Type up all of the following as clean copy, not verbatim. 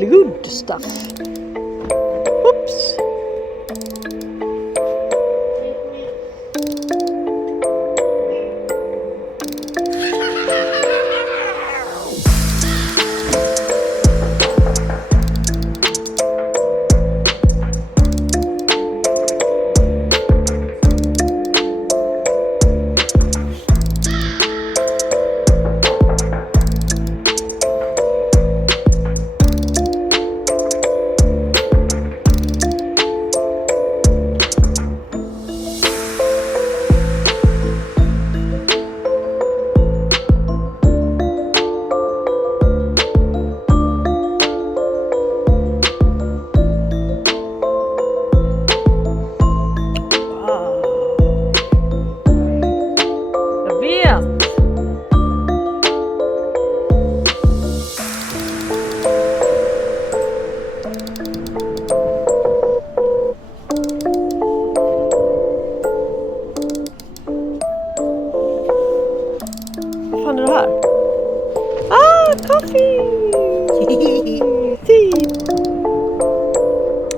good stuff. Oops.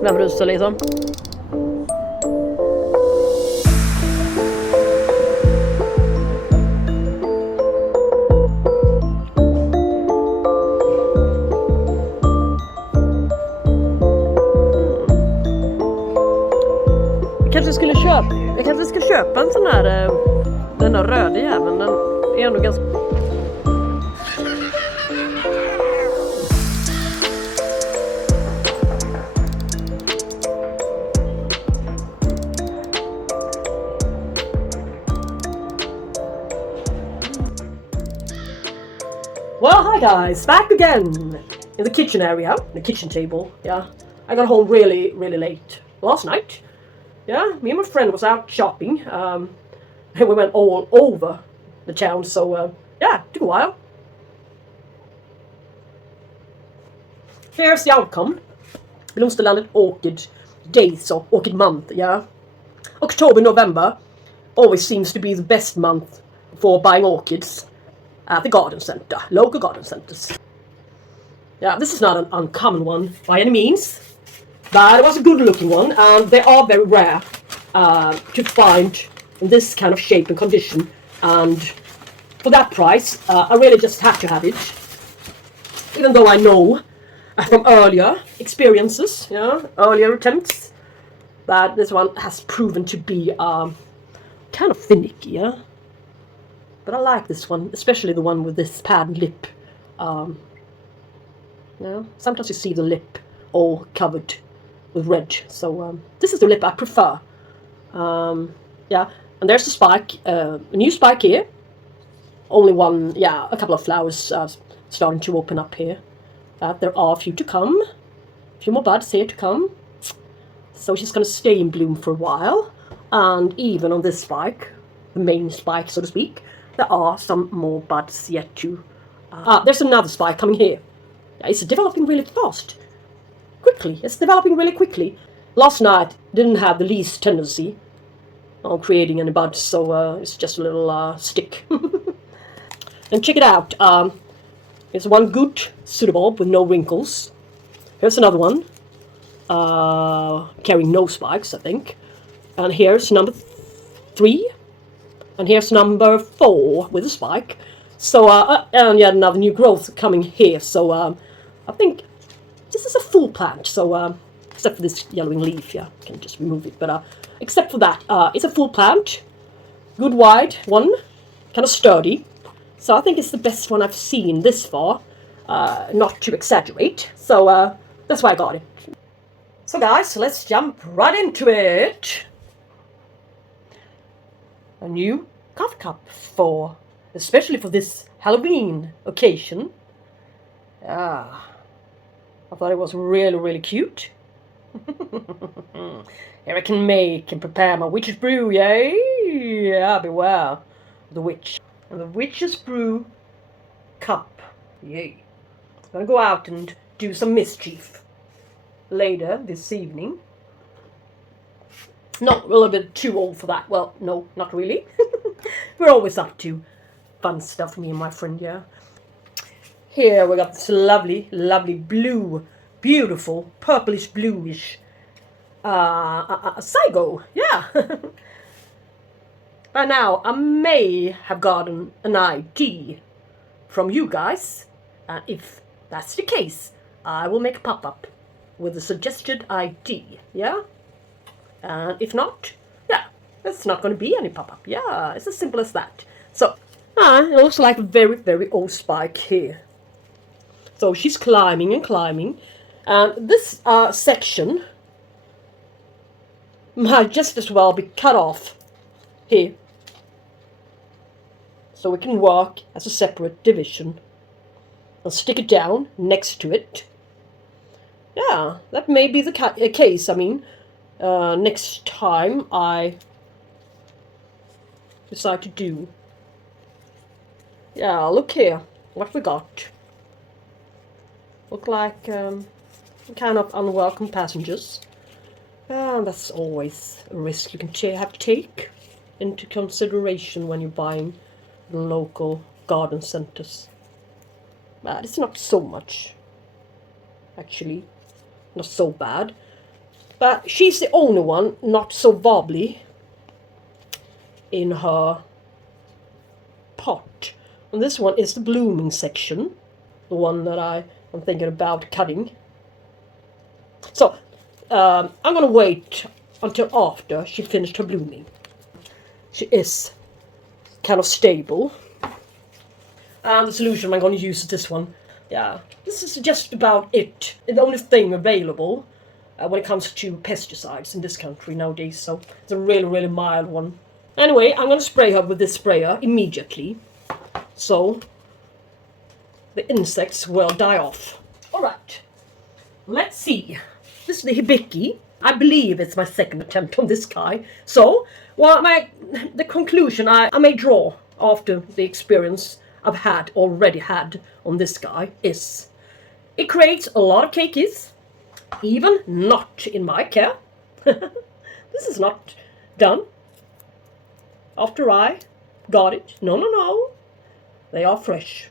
Den brusar liksom. Jag kanske ska köpa en sån här, den där röda jäveln. Den är ändå ganska... Well, hi guys, back again in the kitchen area, the kitchen table. Yeah, I got home really late last night. Yeah, me and my friend was out shopping, and we went all over the town, so yeah, it took a while. Here's the outcome. Belongs to landed orchid days or orchid month, yeah. October, November always seems to be the best month for buying orchids at the garden center, local garden centers. Yeah, this is not an uncommon one by any means, but it was a good looking one, and they are very rare to find in this kind of shape and condition, and for that price I really just had to have it, even though I know from earlier experiences, yeah, earlier attempts, that this one has proven to be kind of finicky, yeah. But I like this one, especially the one with this padded lip. Yeah, sometimes you see the lip all covered with red. So this is the lip I prefer. Yeah, and there's the spike, a new spike here. Only one, yeah, a couple of flowers starting to open up here. There are a few to come. A few more buds here to come. So she's going to stay in bloom for a while. And even on this spike, the main spike, so to speak, there are some more buds yet to... there's another spike coming here. It's developing really fast. Quickly. It's developing really quickly. Last night didn't have the least tendency on creating any buds, so it's just a little stick. And check it out. It's one good pseudobulb with no wrinkles. Here's another one. Carrying no spikes, I think. And here's number 3. And here's number 4 with a spike. So, and yet another new growth coming here. So, I think this is a full plant. So, except for this yellowing leaf, yeah, I can just remove it. But, except for that, it's a full plant. Good wide one, kind of sturdy. So, I think it's the best one I've seen this far. Not to exaggerate. So, that's why I got it. So, guys, let's jump right into it. A new coffee cup especially for this Halloween occasion. Yeah, I thought it was really cute. Here I can make and prepare my witch's brew, yay! Yeah, beware the witch. And the witch's brew cup, yay. I'm gonna go out and do some mischief later this evening. Not a little bit too old for that. Well, no, not really. We're always up to fun stuff, me and my friend, yeah. Here we got this lovely blue beautiful purplish bluish Saigo. Yeah. By now I may have gotten an ID from you guys. If that's the case, I will make a pop-up with a suggested ID. Yeah. And if not, yeah, it's not going to be any pop-up. Yeah, it's as simple as that. So it looks like a very, very old spike here. So she's climbing and climbing. And this section might just as well be cut off here. So we can work as a separate division. I'll stick it down next to it. Yeah, that may be the case. I mean, next time I decide to do. Yeah, look here. What we got. Look like kind of unwelcome passengers. That's always a risk you can have to take into consideration when you're buying the local garden centers. But it's not so much. Actually, not so bad. But she's the only one not so wobbly in her pot. And this one is the blooming section. The one that I'm thinking about cutting. So, I'm going to wait until after she finished her blooming. She is kind of stable. And the solution I'm going to use is this one. Yeah, this is just about it. The only thing available when it comes to pesticides in this country nowadays. So, it's a really, really mild one. Anyway, I'm going to spray her with this sprayer immediately. So, the insects will die off. Alright, let's see. This is the hibiki. I believe it's my second attempt on this guy. So, well, the conclusion I may draw after the experience I've already had on this guy is it creates a lot of cakeys, even not in my care. This is not done after I got it. No. They are fresh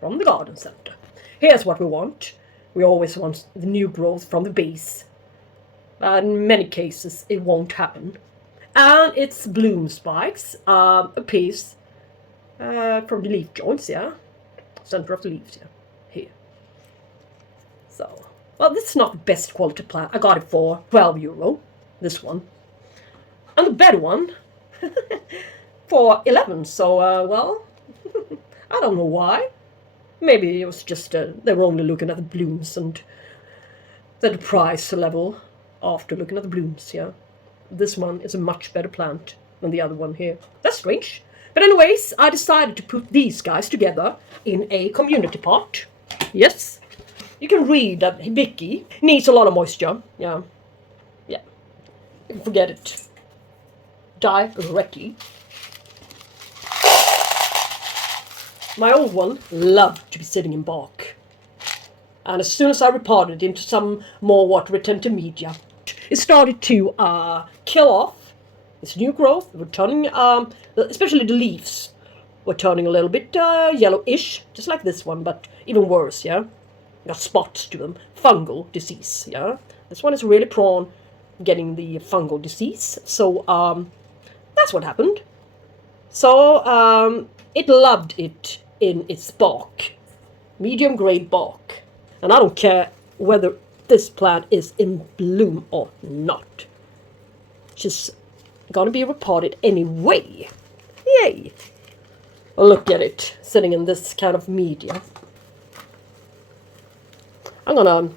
from the garden center. Here's what we want. We always want the new growth from the base. In many cases, it won't happen. And it's bloom spikes, a piece from the leaf joints, yeah. Center of the leaves, yeah. Here. So, well, this is not the best quality plant. I got it for €12, this one. And the better one for 11. So, well, I don't know why. Maybe it was just they were only looking at the blooms and the price level after looking at the blooms, yeah. This one is a much better plant than the other one here. That's strange. But anyways, I decided to put these guys together in a community pot. Yes. You can read that hibiki needs a lot of moisture. Yeah. Yeah. You can forget it. Directly. My old one loved to be sitting in bark. And as soon as I repotted it into some more water-retentive media, it started to kill off its new growth. We're turning, especially the leaves, were turning a little bit yellowish, just like this one, but even worse, yeah? Got spots to them. Fungal disease, yeah? This one is really prone getting the fungal disease. So, that's what happened. So, it loved it in its bark. Medium grade bark. And I don't care whether this plant is in bloom or not. She's gonna be repotted anyway. Yay! Look at it, sitting in this kind of media. I'm gonna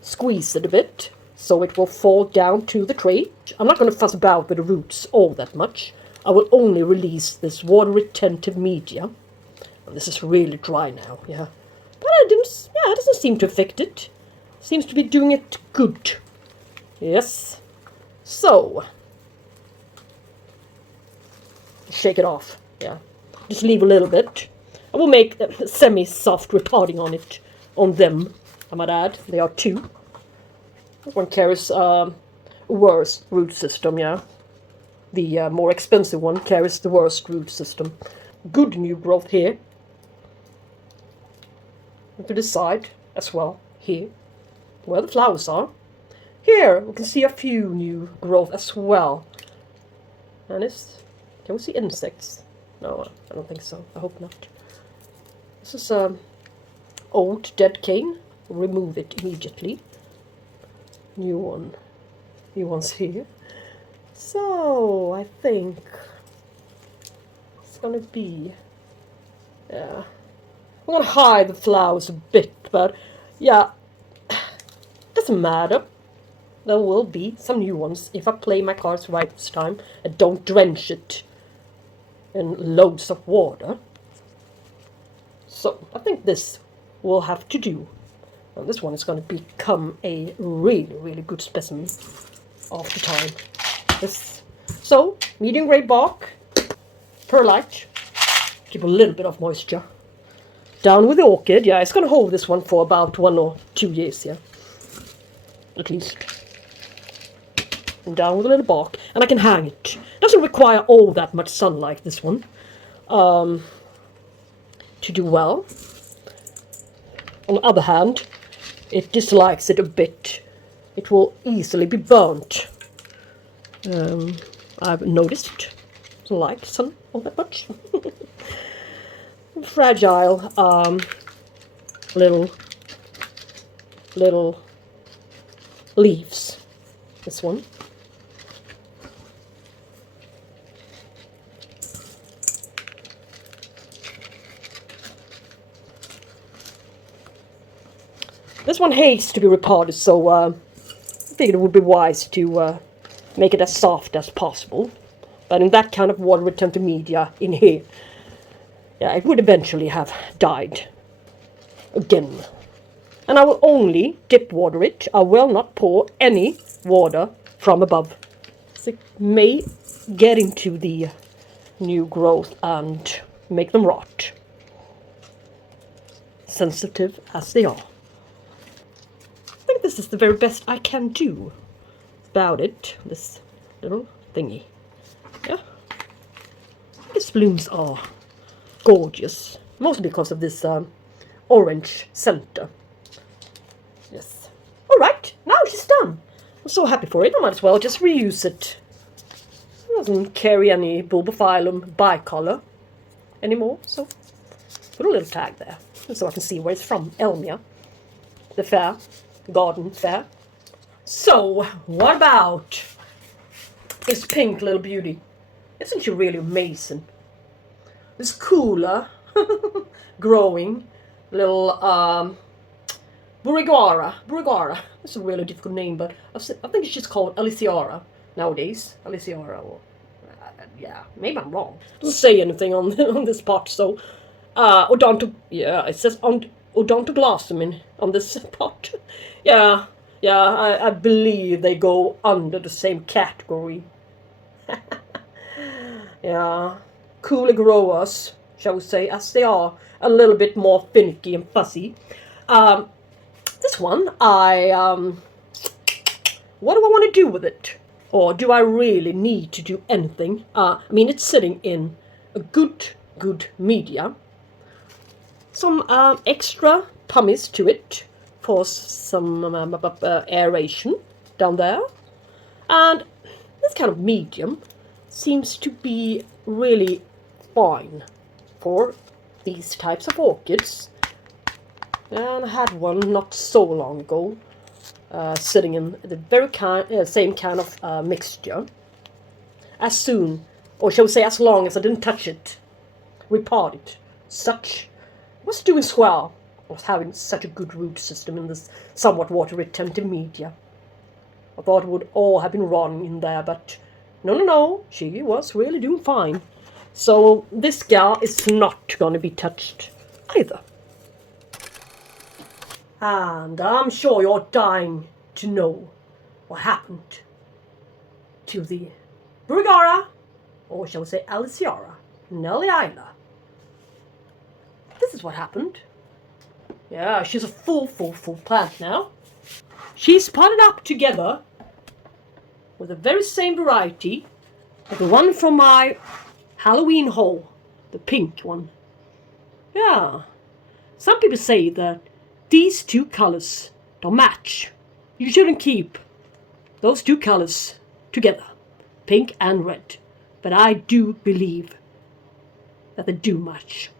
squeeze it a bit so it will fall down to the tray. I'm not gonna fuss about with the roots all that much. I will only release this water-retentive media. And this is really dry now, yeah. But it doesn't seem to affect it. Seems to be doing it good. Yes. So, shake it off, yeah. Just leave a little bit. I will make a semi-soft repotting on it, on them, I might add. They are two. One carries a worse root system, yeah. The more expensive one carries the worst root system. Good new growth here. To the side, as well here, where the flowers are. Here we can see a few new growth as well. And can we see insects? No, I don't think so. I hope not. This is old dead cane. Remove it immediately. New one's here. So I think it's gonna be, yeah, I'm gonna hide the flowers a bit, but yeah, doesn't matter. There will be some new ones if I play my cards right this time and don't drench it in loads of water. So I think this will have to do. And this one is going to become a really, really good specimen after time. So, medium grey bark, perlite, keep a little bit of moisture. Down with the orchid, yeah, it's going to hold this one for about 1 or 2 years, yeah, at least. And down with a little bark, and I can hang it. Doesn't require all that much sunlight, this one, to do well. On the other hand, it dislikes it a bit. It will easily be burnt. I've noticed. Doesn't like sun all that much. Fragile little leaves. This one. This one hates to be repotted, so I think it would be wise to make it as soft as possible. But in that kind of water-retentive media in here, yeah, it would eventually have died again. And I will only dip water it. I will not pour any water from above. So it may get into the new growth and make them rot. Sensitive as they are. I think this is the very best I can do about it, this little thingy. Yeah. These blooms are gorgeous, mostly because of this orange center. Yes. Alright, now she's done. I'm so happy for it, I might as well just reuse it. It doesn't carry any bulbophyllum bicolor anymore, so put a little tag there, so I can see where it's from. Elmia, the fair. Garden fair. So, what about this pink little beauty? Isn't she really amazing? This cooler growing little Burigara. That's a really difficult name, but I think it's just called Alingsås nowadays. Alingsås, or yeah, maybe I'm wrong. Doesn't say anything on this pot, so it says odontoglossum on this pot. Yeah, I believe they go under the same category. Yeah, cooler growers, shall we say, as they are a little bit more finicky and fussy. This one, what do I want to do with it? Or do I really need to do anything? I mean, it's sitting in a good media. Some extra pumice to it for some aeration down there. And this kind of medium seems to be really fine for these types of orchids. And I had one not so long ago, sitting in the very same kind of mixture. As soon, or shall we say as long as I didn't touch it, repot it, was doing swell. Was having such a good root system in this somewhat water-retentive media. I thought it would all have been rotting in there, but no, she was really doing fine. So this gal is not going to be touched either. And I'm sure you're dying to know what happened to the Burigara, or shall we say Alingsås, Nelly Isla. This is what happened. Yeah, she's a full plant now. She's potted up together with the very same variety as the one from my Halloween haul, the pink one. Yeah, some people say that these two colors don't match. You shouldn't keep those two colors together, pink and red. But I do believe that they do match.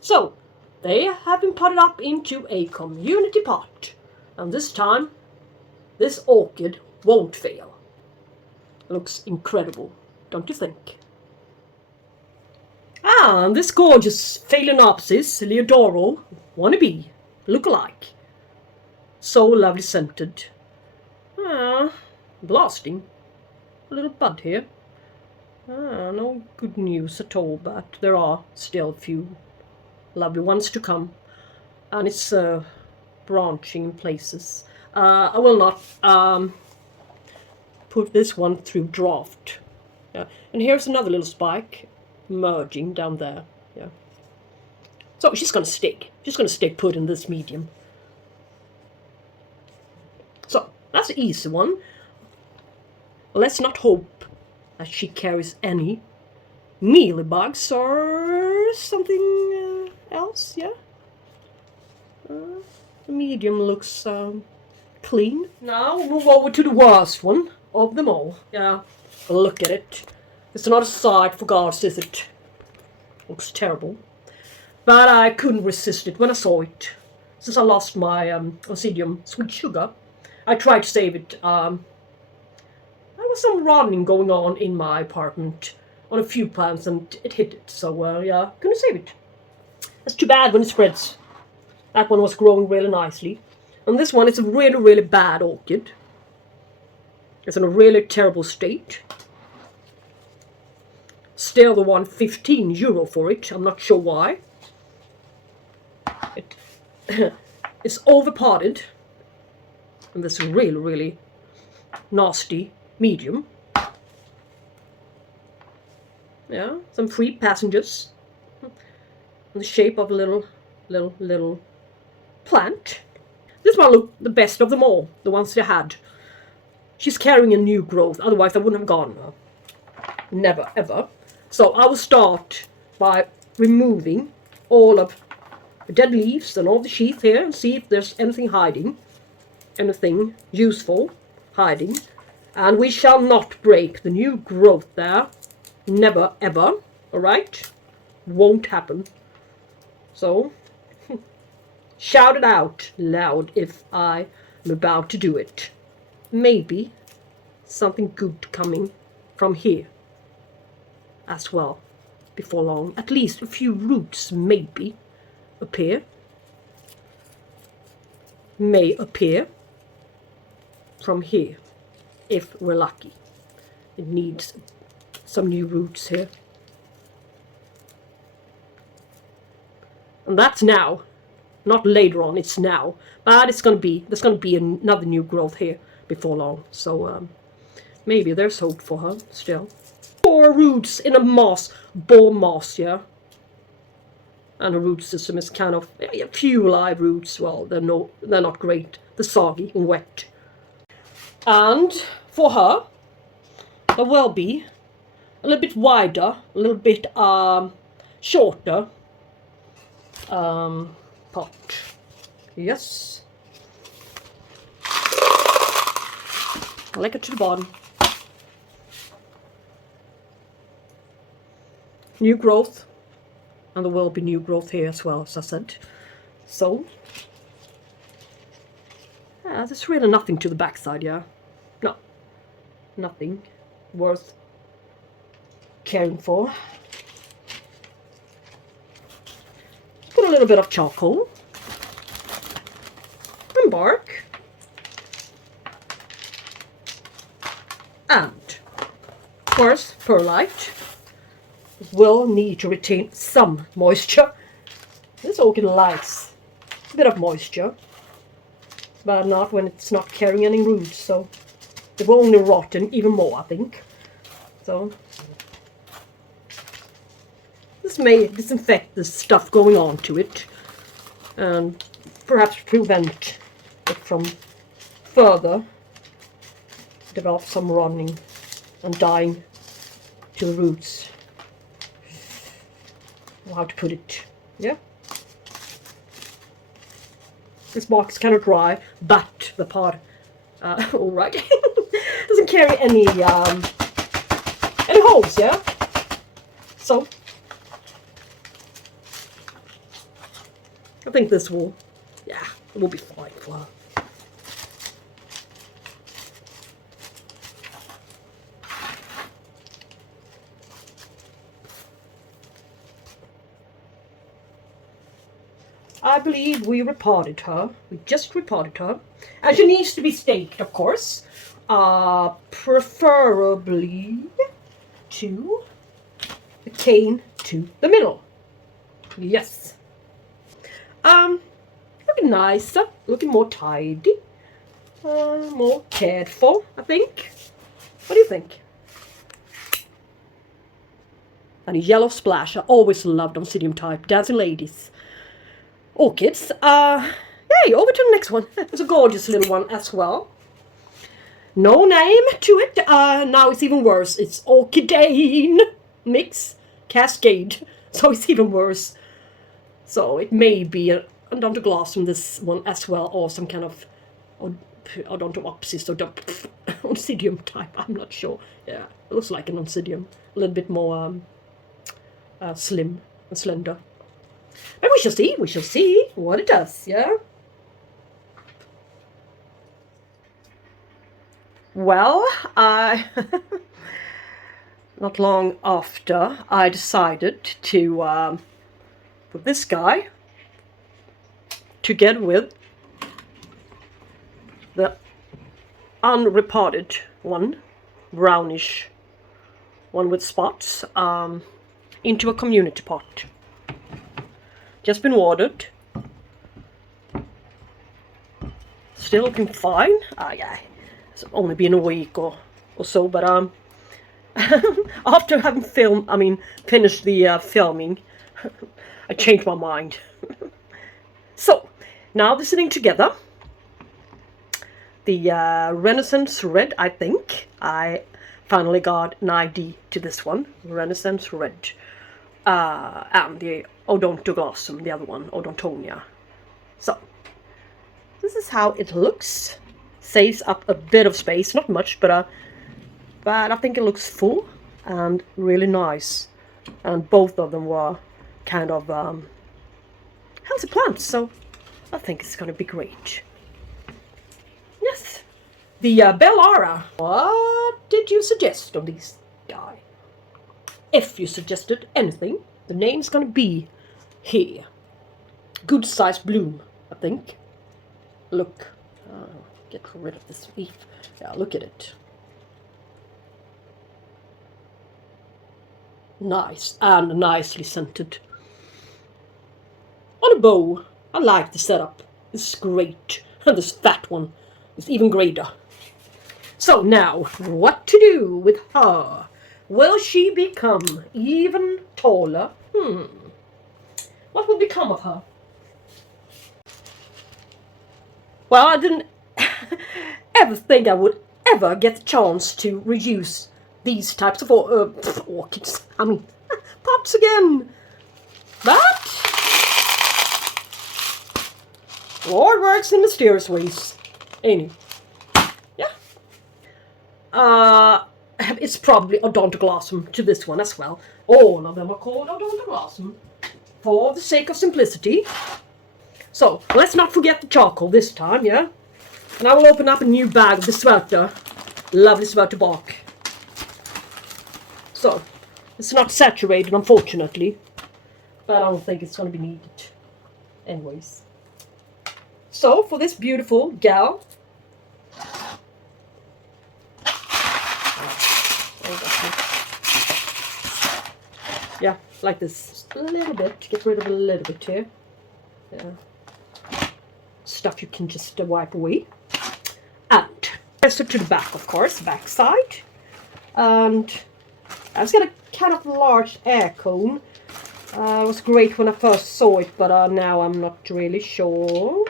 So, they have been potted up into a community pot. And this time, this orchid won't fail. It looks incredible, don't you think? Ah, and this gorgeous Phalaenopsis Leodoro wannabe look-alike. So lovely scented. Ah, blasting. A little bud here. Ah, no good news at all, but there are still a few lovely ones to come. And it's branching in places. I will not put this one through draft. Yeah. And here's another little spike merging down there. Yeah. So she's gonna stick. She's gonna stay put in this medium. So that's the easy one. Let's not hope that she carries any mealybugs or something else. Yeah. The medium looks clean. Now we'll move over to the worst one of them all. Yeah. Look at it. It's not a sight for gods, is it? Looks terrible. But I couldn't resist it when I saw it. Since I lost my Oncidium Sweet Sugar, I tried to save it. There was some running going on in my apartment on a few plants and it hit it. So yeah, couldn't save it. That's too bad when it spreads. That one was growing really nicely. And this one is a really, really bad orchid. It's in a really terrible state. Still the one €15 for it. I'm not sure why. It's overpotted. And this really, really nasty medium. Yeah, some free passengers. In the shape of a little plant. This one looked the best of them all, the ones they had. She's carrying a new growth, otherwise I wouldn't have gone. Never, ever. So I will start by removing all of the dead leaves and all the sheath here and see if there's anything hiding. Anything useful hiding. And we shall not break the new growth there. Never, ever. Alright? Won't happen. So, shout it out loud if I am about to do it. Maybe something good coming from here as well before long. At least a few roots maybe may appear from here if we're lucky. It needs some new roots here. And that's now, not later on, it's now. But there's gonna be another new growth here before long. So maybe there's hope for her still. 4 roots in a moss, ball moss, yeah. And her root system is kind of a few live roots. Well, they're not great. They're soggy and wet. And for her, there will be a little bit wider, a little bit shorter pot. Yes. I like it to the bottom. New growth. And there will be new growth here as well, as I said. So, yeah, there's really nothing to the backside, yeah. No, nothing worth caring for. Put a little bit of charcoal and bark. And, of course, perlite. Will need to retain some moisture. This orchid likes a bit of moisture, but not when it's not carrying any roots, so it will only rot even more, I think. So this may disinfect the stuff going on to it and perhaps prevent it from further develop some rotting and dying to the roots. How to put it, yeah. This box is kind of dry, but the pot, all right, doesn't carry any holes, yeah. So I think this will, yeah, it will be fine for her. I believe we repotted her. We just repotted her. And she needs to be staked, of course. Preferably to the cane to the middle. Yes. Looking nicer. Looking more tidy. More cared for, I think. What do you think? And a yellow splash. I always loved Oncidium type. Dancing ladies. Orchids. Yay, over to the next one. It's a gorgeous little one as well. No name to it. Now it's even worse. It's orchidane mix cascade. So it's even worse. So it may be an odontoglossum, this one as well, or some kind of odontopsis or oncidium type. I'm not sure. Yeah, it looks like an oncidium. A little bit more slim and slender. But we shall see what it does, yeah? Well, not long after, I decided to put this guy together with the unrepotted one, brownish one with spots, into a community pot. Just been watered. Still looking fine. Yeah, it's only been a week or so, but after having finished the filming, I changed my mind. So now they're sitting together. The Renaissance Red, I think. I finally got an ID to this one, Renaissance Red, and the Odontoglossum, the other one, Odontonia. So this is how it looks. Saves up a bit of space, not much, but I think it looks full and really nice. And both of them were kind of healthy plants, so I think it's going to be great. Yes, the Bellara. What did you suggest of these guys? If you suggested anything, the name's going to be here. Good sized bloom, I think. Look. Get rid of this leaf. Yeah, look at it. Nice and nicely scented. On a bow. I like the setup. This is great. And this fat one is even greater. So now, what to do with her? Will she become even taller? What will become of her? Well, I didn't ever think I would ever get the chance to reuse these types of orchids. Pots again. But Lord works in mysterious ways. Ain't he? Yeah. It's probably Odontoglossum to this one as well. All of them are called Odontoglossum for the sake of simplicity. So, let's not forget the charcoal this time, yeah? And I will open up a new bag of the Svelter. Lovely Svelter bark. So, it's not saturated, unfortunately. But I don't think it's going to be needed. Anyways. So, for this beautiful gal. Yeah, like this. A little bit. Get rid of a little bit here. Yeah. Stuff you can just wipe away. And press it to the back, of course, back side. And I've just got a kind of large air cone. It was great when I first saw it, but now I'm not really sure.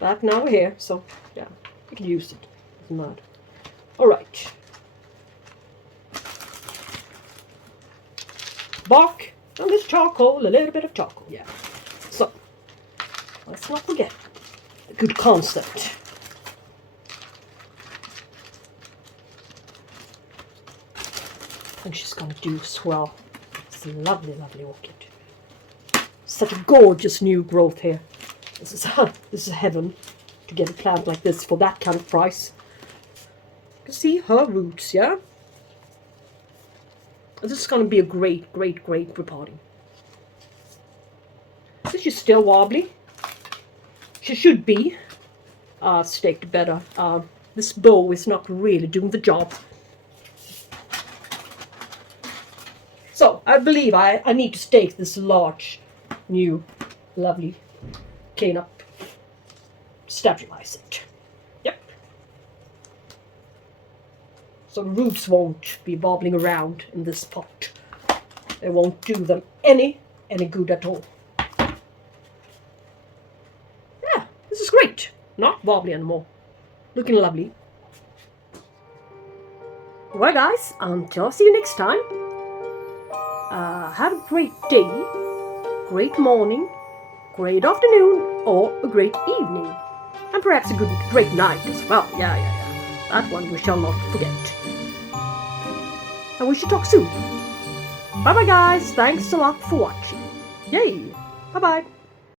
But now we're here, so yeah, you can use it. Doesn't matter. Alright. Bark and this charcoal, a little bit of charcoal, yeah. So let's let's not forget a good concept. I think she's gonna do as well. It's a lovely, lovely orchid. Such a gorgeous new growth here. This is heaven to get a plant like this for that kind of price. You can see her roots, yeah? This is going to be a great, great, great repotting. This is still wobbly. She should be staked better. This bow is not really doing the job. So I believe I need to stake this large, new, lovely cane up. Stabilize it. Yep. So the roots won't be wobbling around in this pot. They won't do them any good at all. Yeah, this is great. Not wobbly anymore. Looking lovely. Well guys, until I see you next time. Have a great day, great morning, great afternoon, or a great evening. And perhaps a great night as well. Yeah. That one we shall not forget. And we should talk soon. Bye bye guys. Thanks a lot for watching. Yay. Bye bye.